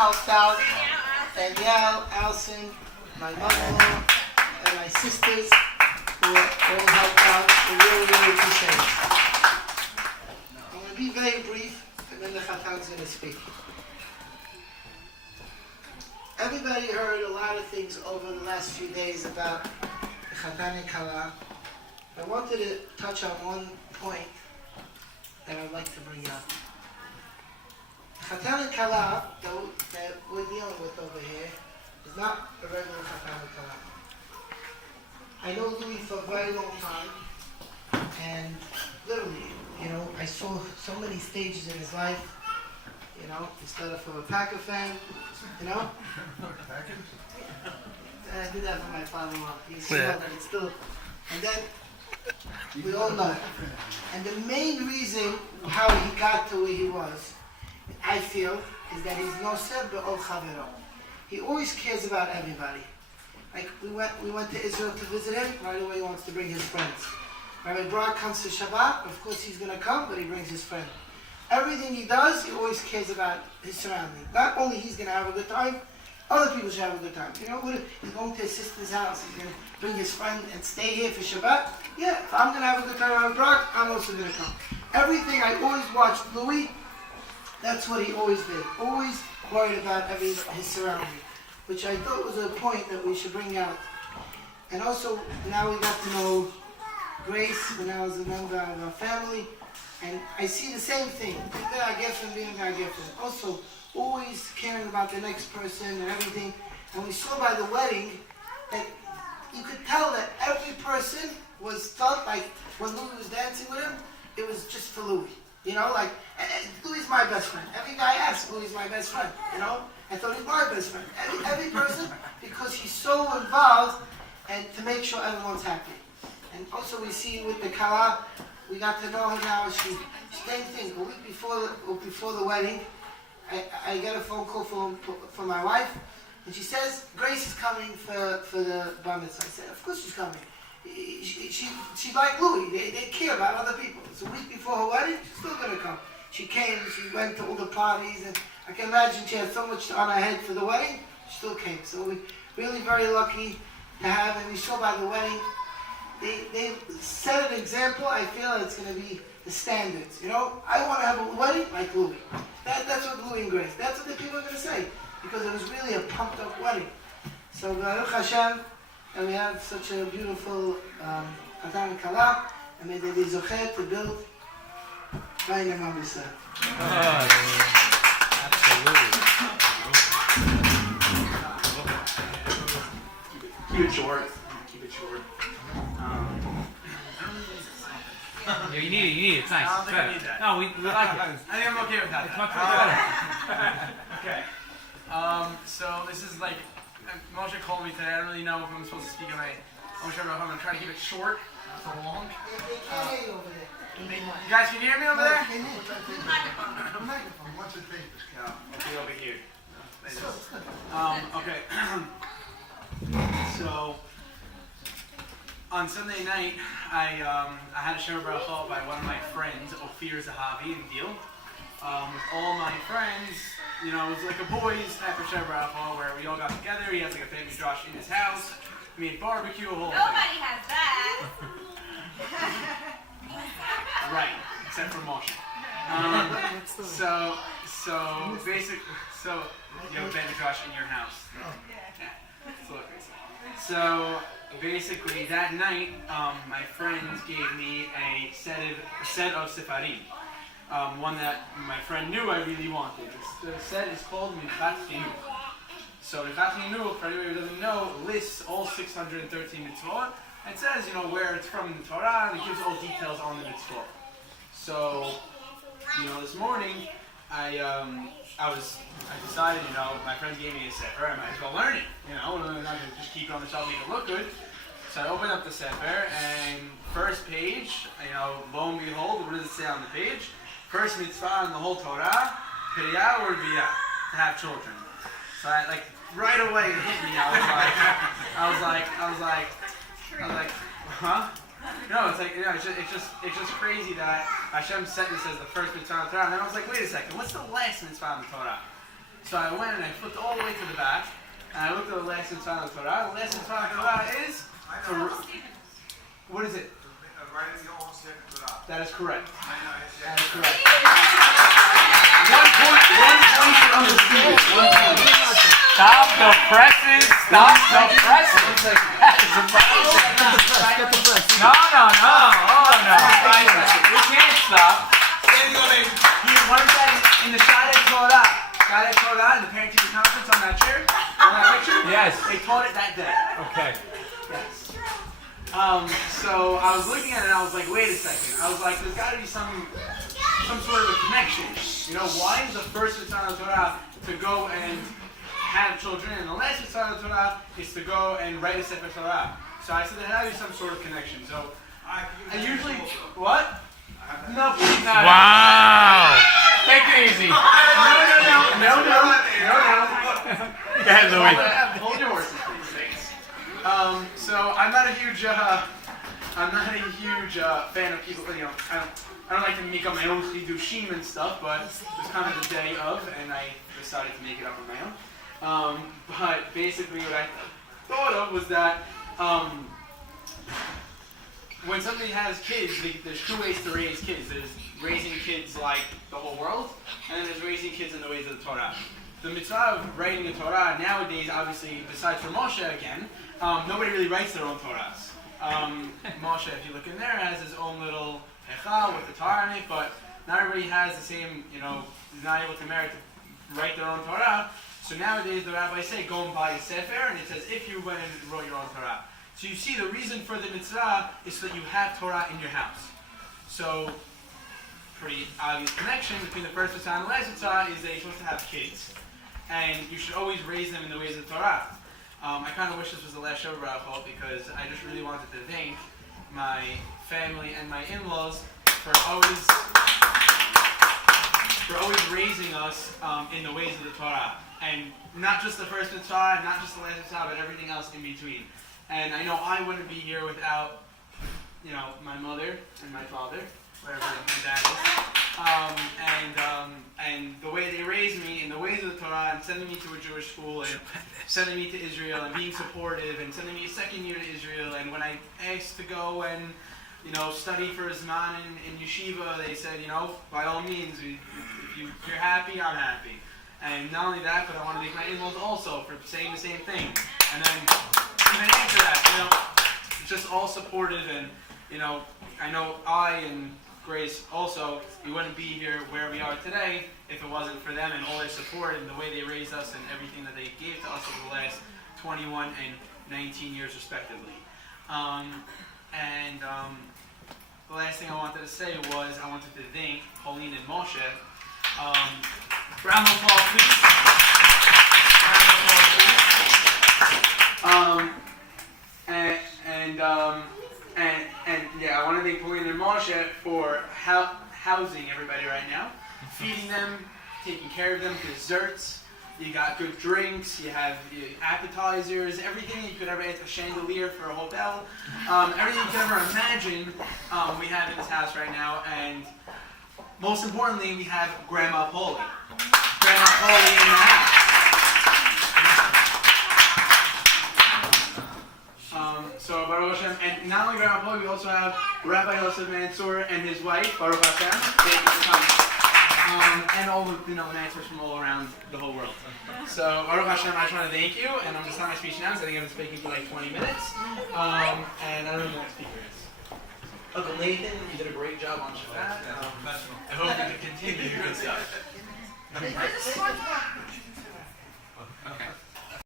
helped out. Danielle, Allison, my mother-in-law, and my sisters who all helped out. We really, really appreciate it. I'm going to be very brief, and then the Chatan is going to speak. Everybody heard a lot of things over the last few days about the Chatan and Kala. I wanted to touch on one point that I'd like to bring up. Chatan and Kala that we're dealing with over here is not a regular Chatan and Kala. I know Louie for a very long time, and literally, I saw so many stages in his life. He started from a Packer fan, I did that for my father-in-law. He's that it's still, and then we all know. And the main reason how he got to where he was, I feel, is that he's noseh be'ol chavero. He always cares about everybody. Like we went to Israel to visit him. Right away, he wants to bring his friends. Rabbi Brock comes to Shabbat. Of course, he's going to come, but he brings his friend. Everything he does, he always cares about his surroundings. Not only he's going to have a good time, other people should have a good time. He's going to his sister's house. He's going to bring his friend and stay here for Shabbat. Yeah, if I'm going to have a good time around Brock, I'm also going to come. Everything I always watched Louie, that's what he always did. Always worried about his surroundings, which I thought was a point that we should bring out. And also, now we got to know Grace when I was a member of our family. And I see the same thing. I get from being I get from. Also, always caring about the next person and everything. And we saw by the wedding that you could tell that every person was felt like when Louie was dancing with him, it was just for Louie. Louie's my best friend. Every guy asks, Louie's my best friend. I thought he's my best friend. Every person, because he's so involved and to make sure everyone's happy. And also we see with the Kala, we got to know her now. Same thing. A week before the wedding, I get a phone call from my wife, and she says Grace is coming for the bar mitzvah. I said, of course she's coming. She's like Louie. They care about other people. It's a week before her wedding. She's still gonna come. She came. She went to all the parties, and I can imagine she had so much on her head for the wedding. She still came. So we really very lucky to have. And we saw by the wedding. They set an example. I feel it's going to be the standards. I want to have a wedding like Louie. That's what Louie and Grace. That's what the people are going to say, because it was really a pumped up wedding. So Baruch Hashem, and we have such a beautiful Chatan and Kala, and may they be zochet to build B'nai Am Yisrael. Absolutely. Keep it short. Yeah, you need it. It's nice. I don't think I need that. No, we like it. I think I'm okay with that. It's much better. Okay. So this is like, Moshe called me today. I don't really know if I'm supposed to speak on my Moshe Rabbeinu. I'm going to try to keep it short, so long. They can't hear you over there. You guys can hear me over there? The microphone. What's the thing? No, I'll be over here. Okay. So on Sunday night, I had a share berachot by one of my friends, Ophir Zahavi in Deal. With all my friends, it was like a boys type of share berachot where we all got together. He has like a family Josh in his house. We made barbecue, a whole Nobody has that. Right, except for Moshe. So basically, you have Ben and Josh in your house. Yeah, it's a little crazy. So basically, that night, my friends gave me a set of Sefarim. One that my friend knew I really wanted. The set is called Mitzvot Chinuch. So Mitzvot Chinuch, for anybody who doesn't know, lists all 613 mitzvot. It says, where it's from in the Torah, and it gives all details on the mitzvot. So, this morning, I decided, my friends gave me a sefer, I might as well learn it. I'm not going to just keep it on the shelf, make it look good. So I opened up the sefer, and first page, lo and behold, what does it say on the page? First mitzvah in the whole Torah, Kriyah or Biyah, to have children. So right away it hit me. I was like, huh? No, it's just crazy that Hashem says the first mitzvah in the Torah, and then I was like, wait a second, what's the last mitzvah in the Torah? So I went and I flipped all the way to the back, and I looked at the last mitzvah of the Torah. The last mitzvah of the Torah is, what is it? That is correct. That is correct. 1 point on the student. 1 point. Stop the presses. Stop the presses. 1 second. No. Oh, no. We can't stop. He learned that in the Shadei Torah, in the parent-teacher conference on that chair, on that picture. Yes. They taught it that day. Okay. Yes. So I was looking at it and I was like, wait a second. I was like, there's got to be some sort of a connection. You know, why is the first mitzvah of the Torah to go and have children, and the last mitzvah of the Torah is to go and write a sefer Torah? So I said there had to be some sort of connection. So I usually what? No, please. No. Wow. Take it easy. No. Go ahead, Louie. Hold your horses, please. So I'm not a huge fan of people. You know, I don't like to make up my own chidushim and stuff, but it was kind of the day of, and I decided to make it up on my own. But basically, what I thought of was that when somebody has kids, there's two ways to raise kids. There's raising kids like the whole world, and then there's raising kids in the ways of the Torah. The mitzvah of writing the Torah nowadays, obviously, besides for Moshe again, nobody really writes their own Torahs. Moshe, if you look in there, has his own little hechal with the Torah in it, but not everybody has the same, you know, is not able to merit to write their own Torah. So nowadays, the rabbis say, go and buy a sefer, and it says, if you went and wrote your own Torah. So you see, the reason for the mitzvah is so that you have Torah in your house. So, pretty obvious connection between the first mitzvah and the last mitzvah is that you're supposed to have kids, and you should always raise them in the ways of the Torah. I kind of wish this was the last show of berachot because I just really wanted to thank my family and my in-laws for always raising us in the ways of the Torah, and not just the first mitzvah, not just the last mitzvah, but everything else in between. And I know I wouldn't be here without, you know, my mother and my father, wherever my dad is, and the way they raised me in the ways of the Torah, and sending me to a Jewish school, and sending me to Israel, and being supportive, and sending me a second year to Israel. And when I asked to go and, you know, study for a Zman in yeshiva, they said, you know, by all means, if you're happy, I'm happy. And not only that, but I want to thank my in-laws also for saying the same thing. And then even after that, you know, just all supportive, and, you know, I know I and Grace also, we wouldn't be here where we are today if it wasn't for them and all their support and the way they raised us and everything that they gave to us over the last 21 and 19 years respectively. The last thing I wanted to say was I wanted to thank Pauline and Moshe. Round of applause, please. And yeah, I want to thank Pauline and Moshe for housing everybody right now, feeding them, taking care of them, desserts. You got good drinks. You have appetizers, everything you could ever add, a chandelier for a hotel, everything you could ever imagine. We have in this house right now, and most importantly, we have Grandma Polly. Grandma Polly in the house. So Baruch Hashem, and not only Grandma Polly, we also have Rabbi Yosef Mansour and his wife Baruch Hashem. Thank you for coming. And all the Mansors from all around the whole world. So Baruch Hashem, I just want to thank you, and I'm just on my speech now, because I think I've been speaking for like 20 minutes. And I don't know who the next speaker is. Uncle Nathan, you did a great job on Shabbat. I hope you can continue your good stuff.